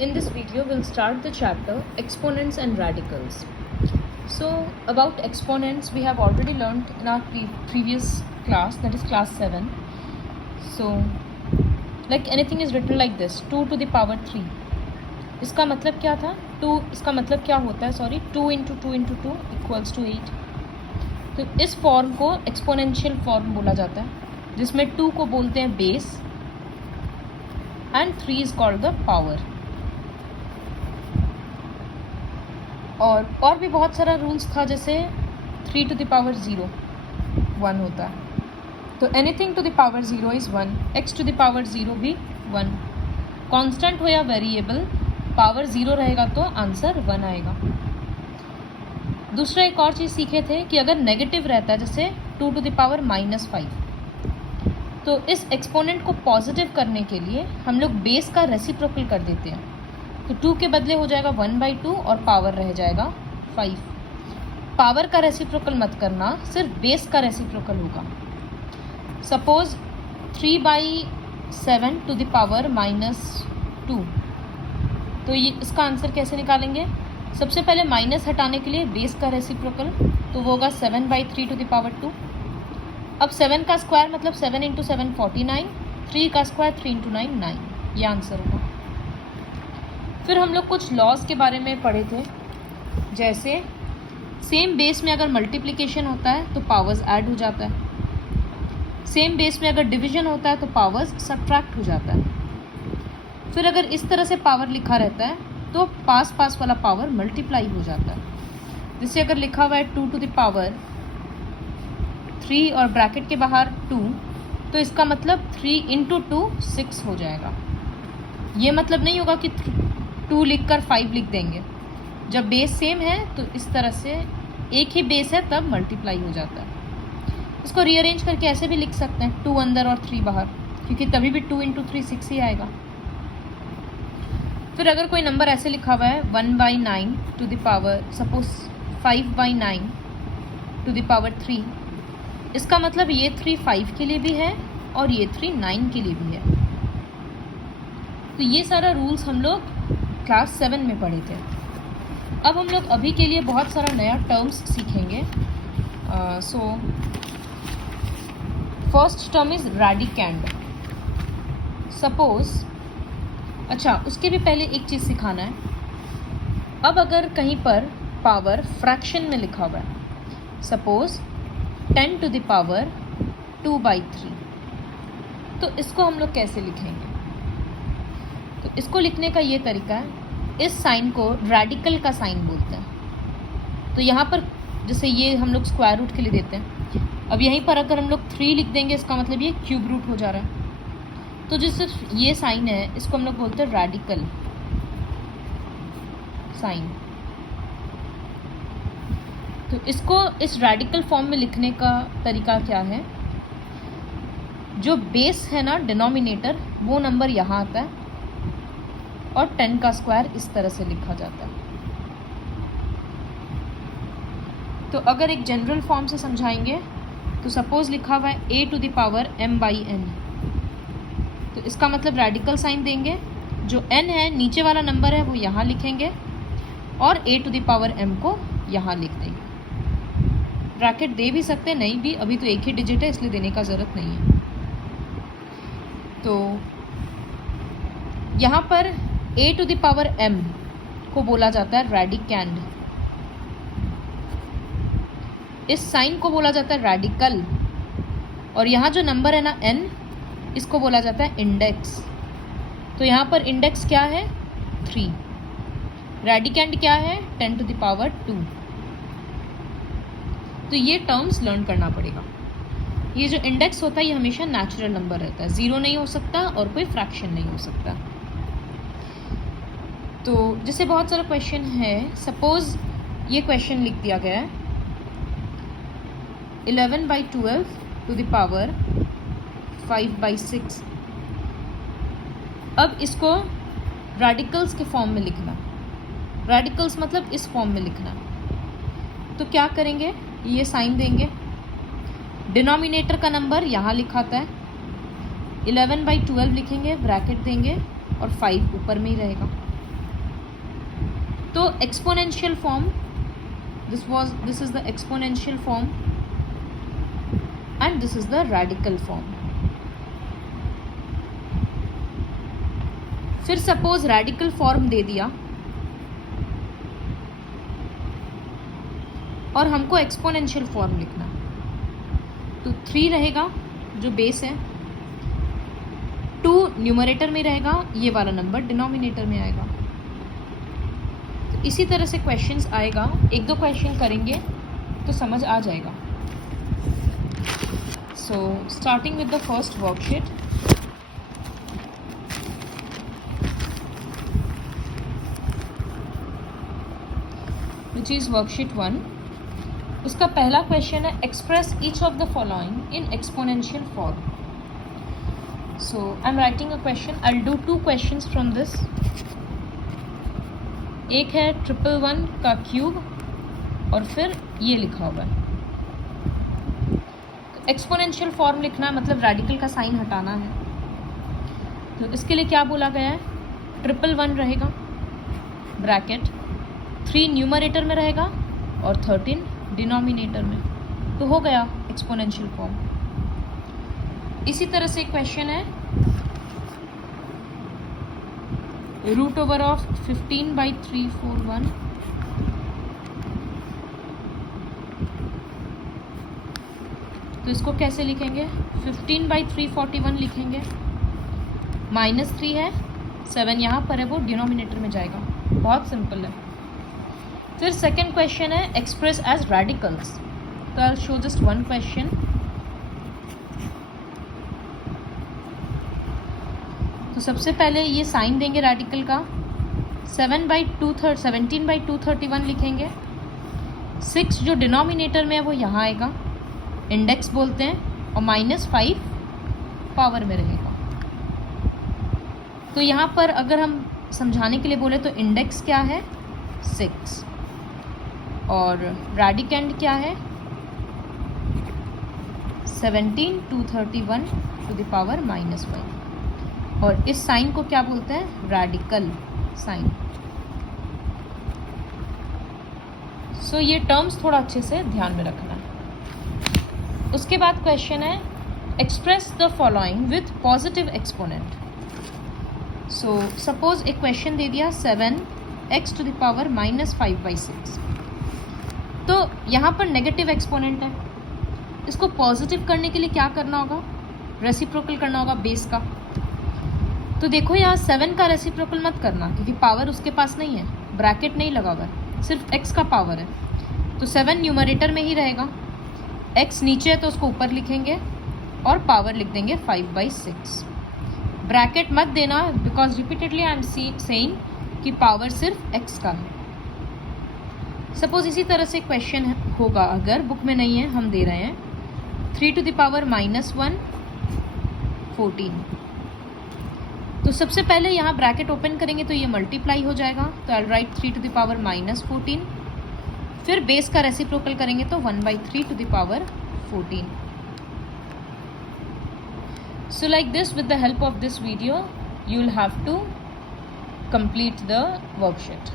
In this video, we'll start the chapter Exponents and Radicals. So, about exponents, we have already learned in our previous class, that is class 7. So, like anything is written like this, 2 to the power 3. इसका मतलब क्या था? 2 इसका मतलब क्या होता है? 2 into 2 into 2 equals to 8. तो इस फॉर्म को एक्सपोनेंशियल फॉर्म बोला जाता है, जिसमें 2 को बोलते हैं base and 3 is called the power. और भी बहुत सारा रूल्स था, जैसे 3 to the power 0 1 होता है, तो anything to the power 0 is 1. x to the power 0 भी 1. कांस्टेंट हो या वेरिएबल, पावर 0 रहेगा तो आंसर 1 आएगा. दूसरा एक और चीज़ सीखे थे कि अगर नेगेटिव रहता है, जैसे 2 to the power -5, तो इस एक्सपोनेंट को पॉजिटिव करने के लिए हम लोग बेस का रेसिप्रोकल कर देते हैं. तो 2 के बदले हो जाएगा 1/2 और पावर रह जाएगा 5. पावर का रेसिप्रोकल मत करना, सिर्फ बेस का रेसिप्रोकल होगा. सपोज 3/7 to the power -2, तो ये इसका आंसर कैसे निकालेंगे? सबसे पहले माइनस हटाने के लिए बेस का रेसिप्रोकल, तो वो होगा 7/3 to the power 2. अब 7 का स्क्वायर मतलब 7 into 7 49, 3 का स्क्वायर 3 into 9 9. ये आंसर होगा. फिर हम लोग कुछ लॉज के बारे में पढ़े थे, जैसे सेम बेस में अगर मल्टीप्लिकेशन होता है तो पावर्स ऐड हो जाता है, सेम बेस में अगर डिवीजन होता है तो पावर्स सब्ट्रैक्ट हो जाता है. फिर अगर इस तरह से पावर लिखा रहता है तो पास पास वाला पावर मल्टीप्लाई हो जाता है. जैसे अगर लिखा हुआ है 2 to the power 3 और ब्रैकेट के बाहर 2, तो इसका मतलब 3 into 2 6 हो जाएगा. ये मतलब नहीं होगा कि 2 लिख कर 5 लिख देंगे. जब बेस सेम है तो इस तरह से एक ही बेस है तब मल्टीप्लाई हो जाता है. इसको रीअरेंज करके ऐसे भी लिख सकते हैं, 2 अंदर और 3 बाहर, क्योंकि तभी भी 2 into 3 6 ही आएगा. फिर अगर कोई नंबर ऐसे लिखा हुआ है 1/9 to the power, suppose 5/9 to the power 3, इसका मतलब ये 3 5 के लिए भी है और ये 3 9 के लिए भी है. तो ये सारा रूल्स हम लोग क्लास 7 में पढ़े थे. अब हम लोग अभी के लिए बहुत सारा नया टर्म्स सीखेंगे. So first term is radicand. Suppose, अच्छा उसके भी पहले एक चीज़ सिखाना है. अब अगर कहीं पर पावर फ्रैक्शन में लिखा हुआ है, सपोज 10 to the power 2/3, तो इसको हम लोग कैसे लिखेंगे? तो इसको लिखने का ये तरीका है, इस साइन को रेडिकल का साइन बोलते हैं. तो यहाँ पर जैसे ये हम लोग स्क्वायर रूट के लिए देते हैं, अब यहीं पर अगर हम लोग 3 लिख देंगे, इसका मतलब ये क्यूब रूट हो जा रहा है. तो जो सिर्फ ये साइन है, इसको हम लोग बोलते हैं रेडिकल साइन. तो इसको इस रेडिकल फॉर्म में लिखने का तरीका क्या है? जो बेस है ना, डिनोमिनेटर, वो नंबर यहाँ आता है और 10 का स्क्वायर इस तरह से लिखा जाता है. तो अगर एक जनरल फॉर्म से समझाएंगे तो सपोज लिखा हुआ है a to the power m/n, तो इसका मतलब रेडिकल साइन देंगे. जो n है, नीचे वाला नंबर है, वो यहाँ लिखेंगे और a to the power m को यहाँ लिख देंगे. ब्रैकेट दे भी सकते हैं, नहीं भी, अभी तो एक ही डिजिट है इसलिए देने का ज़रूरत नहीं है. तो यहाँ पर a to the power m को बोला जाता है रैडिकैंड. इस साइन को बोला जाता है रेडिकल. और यहाँ जो नंबर है ना n, इसको बोला जाता है इंडेक्स. तो यहाँ पर इंडेक्स क्या है? 3. रेडिकैंड क्या है? 10 to the power 2. तो ये टर्म्स लर्न करना पड़ेगा. ये जो इंडेक्स होता है ये हमेशा नेचुरल नंबर रहता है, 0 नहीं हो सकता और कोई फ्रैक्शन नहीं हो सकता. तो जैसे बहुत सारा क्वेश्चन है, सपोज ये क्वेश्चन लिख दिया गया है 11/12 to the power 5/6. अब इसको रेडिकल्स के फॉर्म में लिखना. रेडिकल्स मतलब इस फॉर्म में लिखना. तो क्या करेंगे? ये साइन देंगे, डिनोमिनेटर का नंबर यहाँ लिखाता है, 11/12 लिखेंगे, ब्रैकेट देंगे और 5 ऊपर में ही रहेगा. तो exponential form, this is the exponential form and this is the radical form. फिर सपोज रेडिकल फॉर्म दे दिया और हमको एक्सपोनेंशियल फॉर्म लिखना, तो 3 रहेगा जो बेस है, 2 न्यूमरेटर में रहेगा, ये वाला नंबर डिनोमिनेटर में आएगा. तो इसी तरह से क्वेश्चंस आएगा, 1-2 क्वेश्चन करेंगे तो समझ आ जाएगा. So starting with the first worksheet. Which is worksheet 1. उसका पहला क्वेश्चन है express each of the following in exponential form. So I am writing a question. I will do 2 questions from this. एक है 111 का क्यूब और फिर ये लिखा हुआ है. एक्सपोनेंशियल फॉर्म लिखना है, मतलब रेडिकल का साइन हटाना है. तो इसके लिए क्या बोला गया है, 111 रहेगा ब्रैकेट, 3 न्यूमरेटर में रहेगा और 13 डिनोमिनेटर में. तो हो गया एक्सपोनेंशियल फॉर्म. इसी तरह से क्वेश्चन है रूट ओवर ऑफ 15/341. तो इसको कैसे लिखेंगे, 15/341 लिखेंगे. -3 है, 7 यहाँ पर है, वो डिनोमिनेटर में जाएगा. बहुत सिंपल है. फिर सेकेंड क्वेश्चन है एक्सप्रेस एज रेडिकल्स. तो आई शो जस्ट 1 क्वेश्चन. तो सबसे पहले ये साइन देंगे रेडिकल का, 17/231 लिखेंगे. 6 जो डिनोमिनेटर में है वो यहाँ आएगा, इंडेक्स बोलते हैं, और -5 पावर में रहेगा. तो यहाँ पर अगर हम समझाने के लिए बोले तो इंडेक्स क्या है 6 और रेडिकेंड क्या है 17/231 टू द पावर -1. और इस साइन को क्या बोलते हैं, रेडिकल साइन. सो ये टर्म्स थोड़ा अच्छे से ध्यान में रखना है. उसके बाद क्वेश्चन है express the following with positive exponent. So suppose एक क्वेश्चन दे दिया 7x टू द पावर -5/6. तो यहाँ पर नेगेटिव एक्सपोनेंट है, इसको पॉजिटिव करने के लिए क्या करना होगा, रेसिप्रोकल करना होगा बेस का. तो देखो यहाँ 7 का रेसिप्रोकल मत करना क्योंकि पावर उसके पास नहीं है, ब्रैकेट नहीं लगा हुआ है, सिर्फ x का पावर है. तो 7 न्यूमरेटर में ही रहेगा, x नीचे है तो उसको ऊपर लिखेंगे और पावर लिख देंगे 5/6. ब्रैकेट मत देना because repeatedly I am saying कि पावर सिर्फ x का है. सपोज इसी तरह से क्वेश्चन होगा, अगर बुक में नहीं है हम दे रहे हैं, 3 टू द पावर -1 14. तो सबसे पहले यहाँ ब्रैकेट ओपन करेंगे तो ये मल्टीप्लाई हो जाएगा, तो I write 3 to the power -14. फिर बेस का रेसिप्रोकल करेंगे तो 1/3 to the power 14. So like this, with the help of this video, you will have to complete the worksheet.